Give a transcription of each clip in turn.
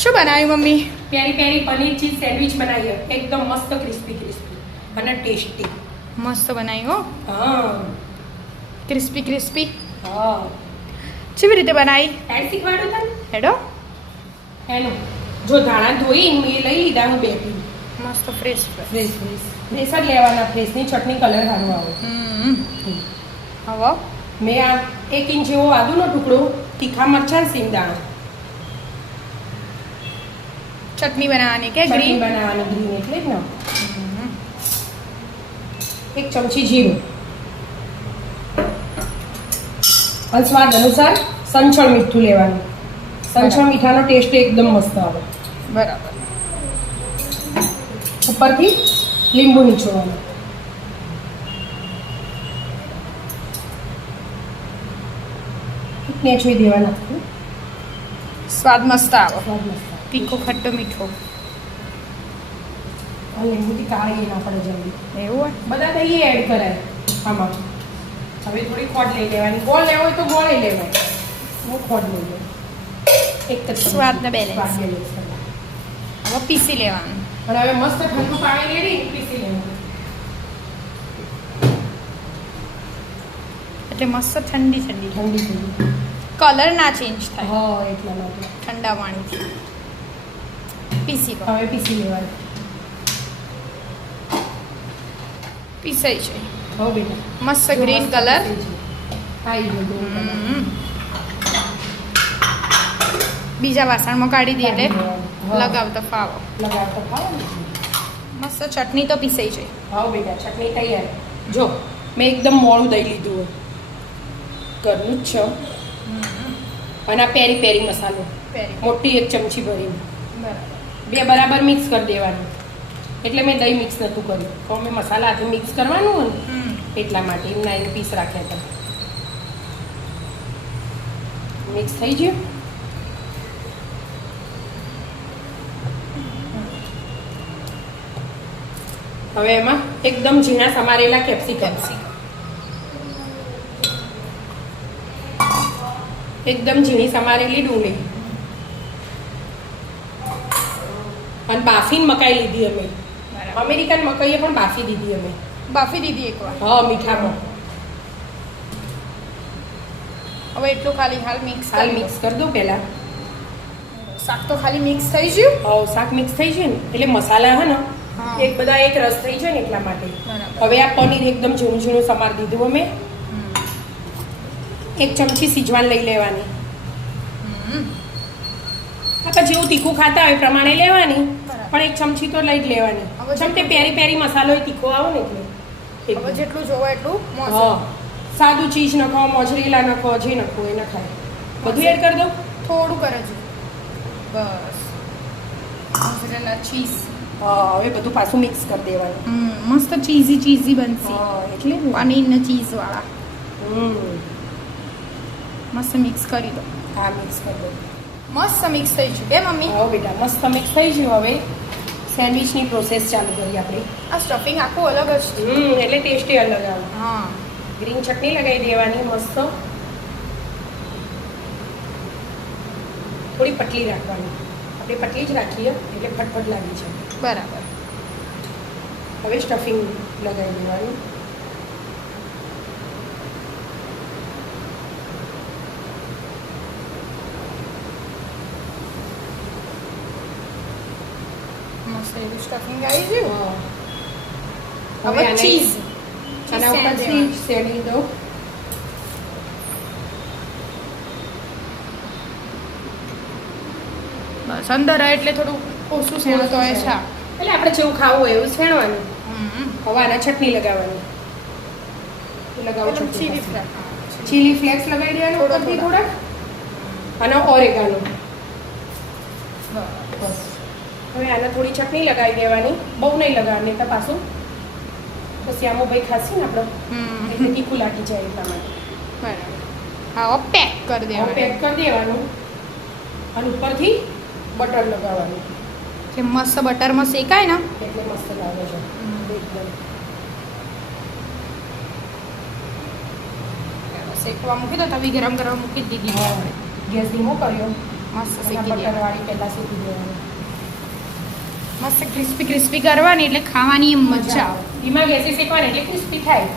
શું બનાવ્યું મમ્મી? પેરી પેરી પનીર ચીઝ સેન્ડવિચ બનાવી એકદમ મસ્ત ક્રિસ્પી ક્રિસ્પી અને ટેસ્ટી. મસ્ત બનાવ્યું હો. હા ક્રિસ્પી ક્રિસ્પી. હા કેવી રીતે બનાવી? ટાઈટ શીખવાડું તને હેડો. એનું જો ધાણા ધોઈ મેં લઈ લીધા હું 2 પીસ મસ્ત ફ્રેશ ફ્રેશ ફ્રેશ જ લેવાના. ફ્રેશની ચટણી કલર સારું આવે. હવે મેં આ 1 ઇંચ જેવો આદુનો ટુકડો, તીખા મરચાં, સિંગદાણા, ચટણી બનાવવાની કે ચટણી ગ્રીન? બનાવવાની ગ્રીન એટલે જ ને. 1 ચમચી જીરું અને સ્વાદ અનુસાર સંચળ મીઠું લેવાનું. સંચળ મીઠાનો ટેસ્ટ એકદમ મસ્ત આવે. બરાબર. ઉપરથી લીંબુ નીચોવાનું. નેચોઈ દેવાના. સ્વાદ મસ્ત આવે. સ્વાદ મસ્ત આવે. તીખો ખટ્ટો મીઠો અને લીંબુથી કાળી ના પડે જલ્દી. એવું હોય? બધા દહીં એડ કરાય આમાં. હવે થોડી ખોટ લઈ લેવાની. ગોળ લેવો હોય તો ગોળ લઈ લેવાય. હું ખોટ લઈ લઉં. એક જ સ્વાદને balance. સ્વાદ balance કરવા. હવે પીસી લેવાનું. અને હવે મસ્ત ઠંડુ પાણી રેડી પીસી લેવાનું. એટલે મસ્ત ઠંડી ઠંડી ઠંડી થઈ કલર ના ચેન્જ થાય હા એટલા માટે ઠંડા પાણીથી પીસી લો. હવે પીસી લેવાનું. પીસાઈ છે હો બેટા મસ્ત ગ્રીન કલર. આવી ગયો green colour. બીજા વાસણમાં કાઢી દઈએ એટલે હા. લગાવતા ફાવો. લગાવતો ખાવ ને. મસ્ત ચટણી તો પીસાઈ છે. હા બેટા ચટણી તૈયાર. જો મેં એકદમ મોડું દહીં લીધું હોય. ઘરનું જ છે. અને આ પેરી પેરી મસાલો મોટી 1 ચમચી ભરીને બરાબર. બરાબર મિક્સ કરી દેવાનું. એટલે મેં દહીં મિક્સ નહોતું કર્યું. તો મેં મસાલા હાથે મિક્સ કરવાનું હોય ને એટલા માટે એમના 9 પીસ રાખ્યા હતા. મિક્સ થઈ ગયું. હવે એમાં એકદમ ઝીણા સમારેલા કેપ્સિકમ, એકદમ ઝીણી સમારેલી ડુંગળી અને બાફીને મકાઈ લીધી અમે. અમેરિકન મકાઈએ પણ બાફી દીધી અમે. બાફી દીધી એકવાર. હા મીઠામાં. હવે એટલું ખાલી હાલ મિક્સ હાલ મિક્સ કરી દઉં પહેલા. શાક તો ખાલી મિક્સ થઈ ગયું. શાક મિક્સ થઈ જાય ને એટલે મસાલા હે ને હા. એક રસ થઈ જાય ને એટલા માટે. બરાબર. હવે આ પનીર એકદમ ઝીણું ઝીણું સમાર દીધું અમે. 1 ચમચી સિજવાન લઈ લેવાની. આપણે જેવું તીખું ખાતા હોય એ પ્રમાણે લેવાની. પણ 1 ચમચી તો લઈ જ લેવાની. હવે જેમ કે પેરી પેરી મસાલો એ તીખો આવે ને એટલે. હવે જેટલું જોવો એટલું હા સાદું ચીઝ નખો, મોઝરેલા નખો, જે નખો એ નખાય. બધું એડ કરી દઉં. થોડું કરે છે બસ. મોઝરેલા ચીઝ. હવે બધું પાછું મિક્સ કરી દેવાનું. મસ્ત ચીઝી બનશે. એટલે જ ને. પનીરના ચીઝ વાળા હમ. મસ્ત મિક્સ કરી દો. હા મિક્સ કરી દઉં. મસ્ત મિક્સ થઈ ગયું કે મમ્મી? હા બેટા મસ્ત મિક્સ થઈ ગયું. હવે સેન્ડવિચની પ્રોસેસ ચાલુ કરીએ આપણે. આ સ્ટફિંગ આખું અલગ જ છે. એટલે ટેસ્ટી અલગ આવે. હા ગ્રીન ચટણી લગાવી દેવાની મસ્ત. થોડી પતલી રાખવાની. આપણે પતલી જ રાખીએ એટલે ફટફટ લાગી છે. બરાબર. હવે સ્ટફિંગ લગાવી દેવાનું. મસ્ત એવું સ્ટફિંગ આવી ગયું. હવે હવે ચીઝ આના ઉપરથી શેડી દો. બસ અંદર આવે એટલે થોડું ઓછું સેણ તો એ છે. એટલે આપણે જેવું ખાવું હોય એવું શેણવાનું. હવે આના ચટણી લગાવવાની. લગાવો ચીલી ચટણી. ચીલી ફ્લેક્સ લગાવી દેવાનું ઉપરથી થોડાક. અને ઓરેગાનો. બસ હવે આને થોડી ચટણી લગાવી દેવાની. બહુ નહીં લગાવવાની તો પાછું પછી આમાં ભાઈ ખાસી ને આપણે એટલે તીખું લાગી જાય એટલા માટે. બરાબર. હા પેક કરી દેવાનું. પેક કરી દેવાનું અને ઉપરથી બટર લગાવવાનું. જે મસ્ત બટરમાં શેકાય ને એટલે મસ્ત લાગે છે એકદમ. શેકવા મૂકી દો તવી ગરમ કરવા મૂકી જ દીધી. ગેસ ધીમો કર્યો મસ્ત એના શેકી દેવાનું. બટરવાળી પહેલાં શેકી દેવાની મસ્ત ક્રિસ્પી ક્રિસ્પી કરવાની એટલે ખાવાની એમ મજા આવે. ધીમા ગેસે શેકવાની એટલે ક્રિસ્પી થાય.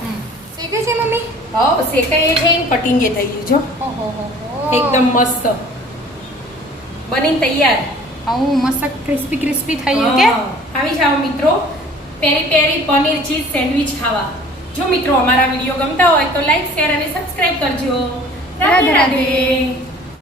શેકે છે મમ્મી? હા શેકાઈ છે ને કટિંગ એ થઈ ગયું જો ઓહો હો એકદમ મસ્ત બનીને તૈયાર. આવું મસ્ત ક્રિસ્પી ક્રિસ્પી થઈ ગયું કે હા. આવી જાઓ મિત્રો પેરી પેરી પનીર ચીઝ સેન્ડવિચ ખાવા. જો મિત્રો અમારા વિડીયો ગમતા હોય તો લાઈક શેર અને સબસ્ક્રાઇબ કરજો. રાધે રાધે રાધે. રાધે.